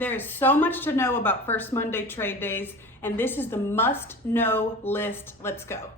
There is so much to know about First Monday trade days, and this is the must-know list. Let's go.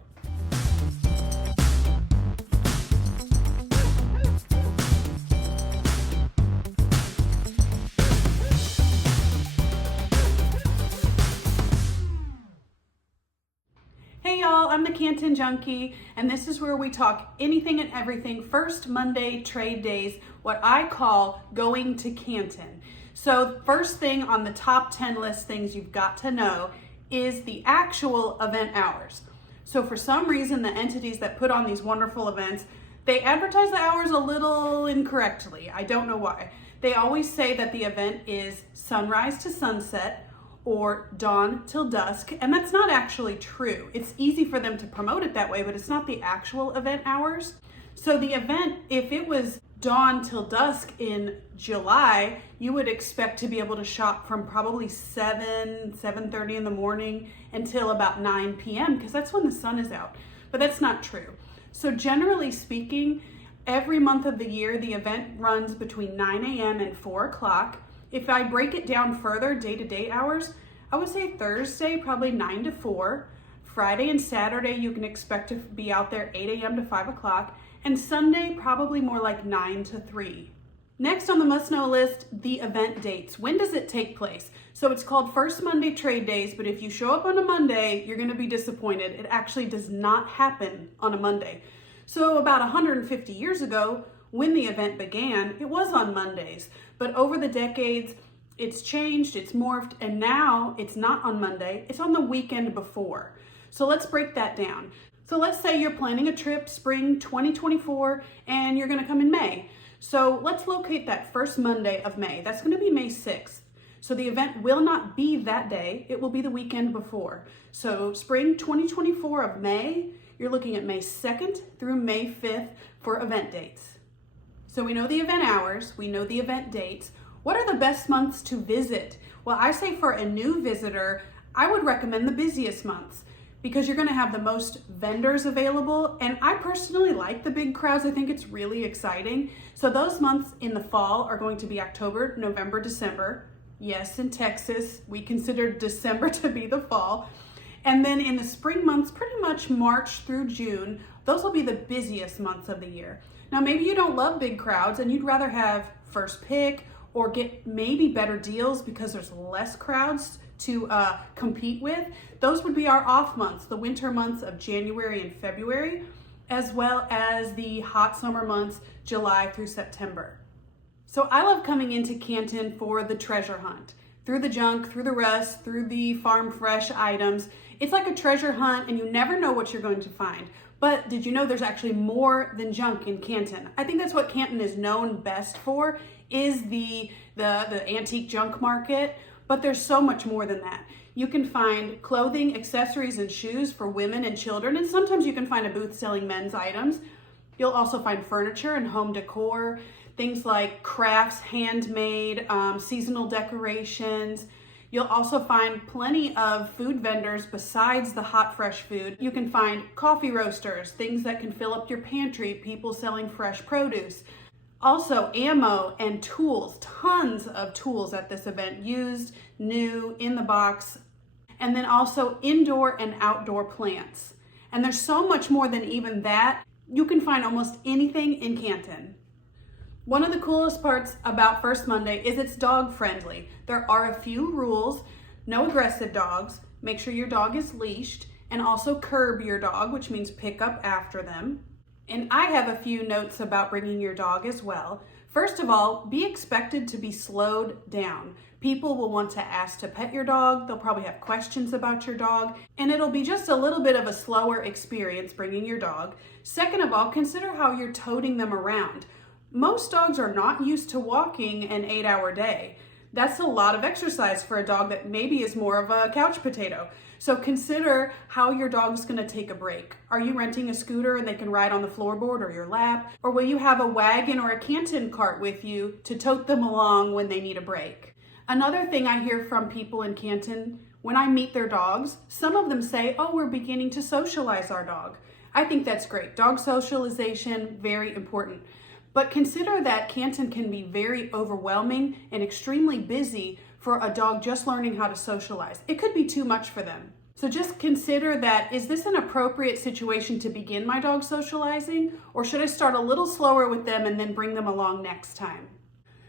Hey y'all, I'm the Canton Junkie, and this is where we talk anything and everything First Monday trade days, what I call going to Canton. So first thing on the top 10 list things you've got to know is the actual event hours. So for some reason, the entities that put on these wonderful events, they advertise the hours a little incorrectly. I don't know why. They always say that the event is sunrise to sunset or dawn till dusk, and that's not actually true. It's easy for them to promote it that way, but it's not the actual event hours. So the event, if it was dawn till dusk in July, you would expect to be able to shop from probably 7:30 in the morning until about 9 p.m. because that's when the sun is out, but that's not true. So generally speaking, every month of the year, the event runs between 9 a.m. and 4 o'clock. If I break it down further, day-to-day hours, I would say Thursday, probably 9 to 4. Friday and Saturday, you can expect to be out there 8 a.m. to 5 o'clock. And Sunday, probably more like 9 to 3. Next on the must-know list, the event dates. When does it take place? So it's called First Monday Trade Days, but if you show up on a Monday, you're gonna be disappointed. It actually does not happen on a Monday. So about 150 years ago, when the event began, it was on Mondays. But over the decades, it's changed, it's morphed, and now it's not on Monday, it's on the weekend before. So let's break that down. So let's say you're planning a trip spring 2024 and you're gonna come in May. So let's locate that first Monday of May. That's gonna be May 6th. So the event will not be that day, it will be the weekend before. So spring 2024 of May, you're looking at May 2nd through May 5th for event dates. So we know the event hours, we know the event dates. What are the best months to visit? Well, I say for a new visitor, I would recommend the busiest months because you're gonna have the most vendors available. And I personally like the big crowds. I think it's really exciting. So those months in the fall are going to be October, November, December. Yes, in Texas, we consider December to be the fall. And then in the spring months, pretty much March through June, those will be the busiest months of the year. Now, maybe you don't love big crowds and you'd rather have first pick or get maybe better deals because there's less crowds to compete with. Those would be our off months, the winter months of January and February, as well as the hot summer months, July through September. So I love coming into Canton for the treasure hunt. Through the junk, through the rust, through the farm fresh items. It's like a treasure hunt and you never know what you're going to find. But did you know there's actually more than junk in Canton? I think that's what Canton is known best for, is the antique junk market, but there's so much more than that. You can find clothing, accessories, and shoes for women and children, and sometimes you can find a booth selling men's items. You'll also find furniture and home decor, things like crafts, handmade, seasonal decorations. You'll also find plenty of food vendors besides the hot, fresh food. You can find coffee roasters, things that can fill up your pantry, people selling fresh produce. Also ammo and tools, tons of tools at this event, used, new, in the box. And then also indoor and outdoor plants. And there's so much more than even that. You can find almost anything in Canton. One of the coolest parts about First Monday is it's dog friendly. There are a few rules: no aggressive dogs, make sure your dog is leashed, and also curb your dog, which means pick up after them. And I have a few notes about bringing your dog as well. First of all, be expected to be slowed down. People will want to ask to pet your dog, they'll probably have questions about your dog, and it'll be just a little bit of a slower experience bringing your dog. Second of all, consider how you're toting them around. Most dogs are not used to walking an 8-hour day. That's a lot of exercise for a dog that maybe is more of a couch potato. So consider how your dog's gonna take a break. Are you renting a scooter and they can ride on the floorboard or your lap? Or will you have a wagon or a Canton cart with you to tote them along when they need a break? Another thing I hear from people in Canton, when I meet their dogs, some of them say, oh, we're beginning to socialize our dog. I think that's great. Dog socialization, very important. But consider that Canton can be very overwhelming and extremely busy for a dog just learning how to socialize. It could be too much for them. So just consider that, is this an appropriate situation to begin my dog socializing, or should I start a little slower with them and then bring them along next time?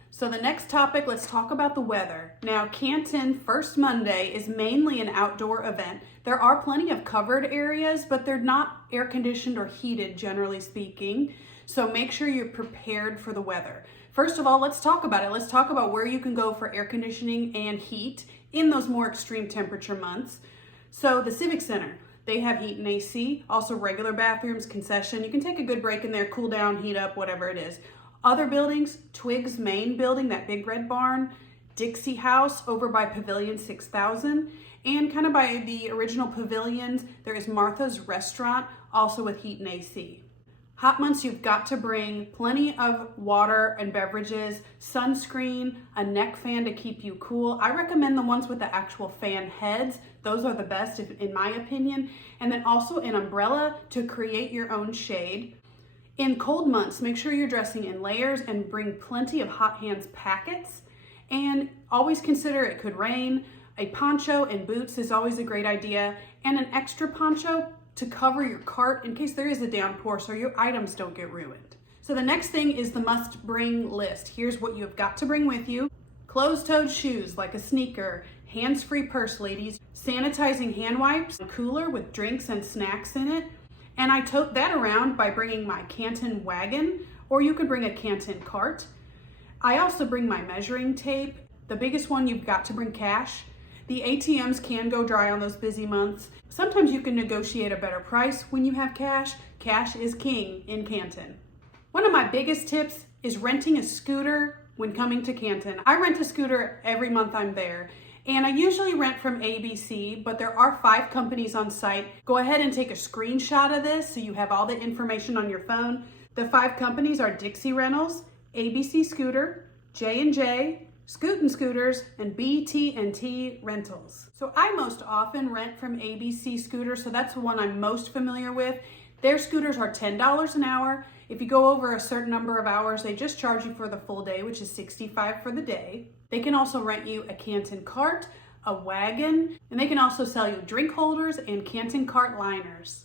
So the next topic, let's talk about the weather. Now, Canton First Monday is mainly an outdoor event. There are plenty of covered areas, but they're not air conditioned or heated, generally speaking. So make sure you're prepared for the weather. First of all, let's talk about it. Let's talk about where you can go for air conditioning and heat in those more extreme temperature months. So the Civic Center, they have heat and AC, also regular bathrooms, concession. You can take a good break in there, cool down, heat up, whatever it is. Other buildings, Twig's main building, that big red barn, Dixie House over by Pavilion 6000, and kind of by the original pavilions, there is Martha's Restaurant, also with heat and AC. Hot months, you've got to bring plenty of water and beverages, sunscreen, a neck fan to keep you cool. I recommend the ones with the actual fan heads. Those are the best in my opinion. And then also an umbrella to create your own shade. In cold months, make sure you're dressing in layers and bring plenty of hot hands packets. And always consider it could rain. A poncho and boots is always a great idea. And an extra poncho to cover your cart in case there is a downpour so your items don't get ruined. So the next thing is the must bring list. Here's what you've got to bring with you. Closed-toed shoes like a sneaker, hands-free purse, ladies, sanitizing hand wipes, a cooler with drinks and snacks in it. And I tote that around by bringing my Canton wagon, or you could bring a Canton cart. I also bring my measuring tape. The biggest one, you've got to bring cash. The ATMs can go dry on those busy months. Sometimes you can negotiate a better price when you have cash. Cash is king in Canton. One of my biggest tips is renting a scooter when coming to Canton. I rent a scooter every month I'm there, and I usually rent from ABC, but there are 5 companies on site. Go ahead and take a screenshot of this so you have all the information on your phone. The 5 companies are Dixie Rentals, ABC Scooter, J&J, Scootin' Scooters, and BT&T Rentals. So I most often rent from ABC Scooters, so that's the one I'm most familiar with. Their scooters are $10 an hour. If you go over a certain number of hours, they just charge you for the full day, which is $65 for the day. They can also rent you a Canton cart, a wagon, and they can also sell you drink holders and Canton cart liners.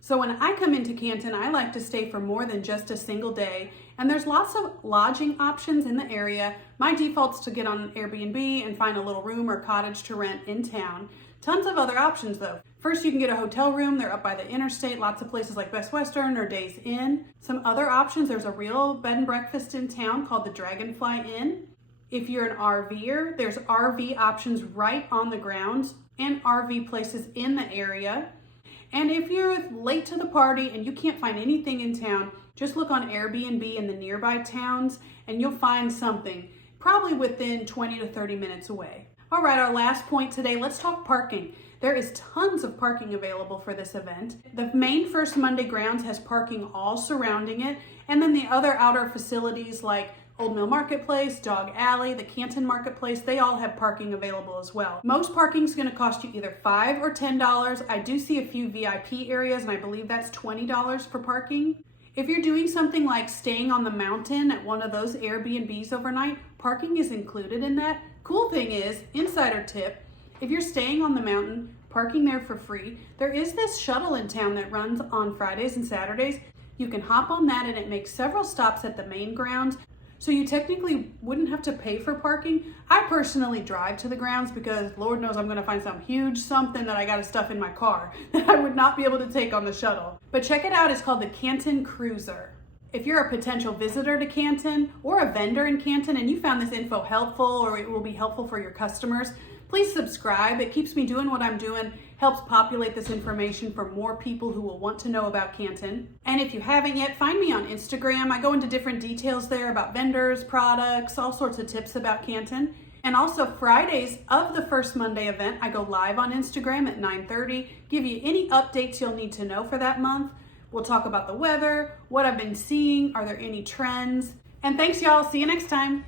So when I come into Canton, I like to stay for more than just a single day, and there's lots of lodging options in the area. My default's to get on Airbnb and find a little room or cottage to rent in town. Tons of other options though. First, you can get a hotel room. They're up by the interstate. Lots of places like Best Western or Days Inn. Some other options, there's a real bed and breakfast in town called the Dragonfly Inn. If you're an RVer, there's RV options right on the grounds and RV places in the area. And if you're late to the party and you can't find anything in town, just look on Airbnb in the nearby towns and you'll find something, probably within 20 to 30 minutes away. All right, our last point today, let's talk parking. There is tons of parking available for this event. The main First Monday grounds has parking all surrounding it, and then the other outer facilities like Old Mill Marketplace, Dog Alley, the Canton Marketplace, they all have parking available as well. Most parking is going to cost you either $5 or $10. I do see a few VIP areas, and I believe that's $20 for parking. If you're doing something like staying on the mountain at one of those Airbnbs overnight, parking is included in that. Cool thing is, insider tip, if you're staying on the mountain, parking there for free, there is this shuttle in town that runs on Fridays and Saturdays. You can hop on that and it makes several stops at the main grounds. So you technically wouldn't have to pay for parking. I personally drive to the grounds because Lord knows I'm gonna find some huge something that I gotta stuff in my car that I would not be able to take on the shuttle. But check it out, it's called the Canton Cruiser. If you're a potential visitor to Canton or a vendor in Canton and you found this info helpful or it will be helpful for your customers, please subscribe. It keeps me doing what I'm doing, helps populate this information for more people who will want to know about Canton. And if you haven't yet, find me on Instagram. I go into different details there about vendors, products, all sorts of tips about Canton. And also Fridays of the First Monday event, I go live on Instagram at 9:30, give you any updates you'll need to know for that month. We'll talk about the weather, what I've been seeing, are there any trends? And thanks y'all, see you next time.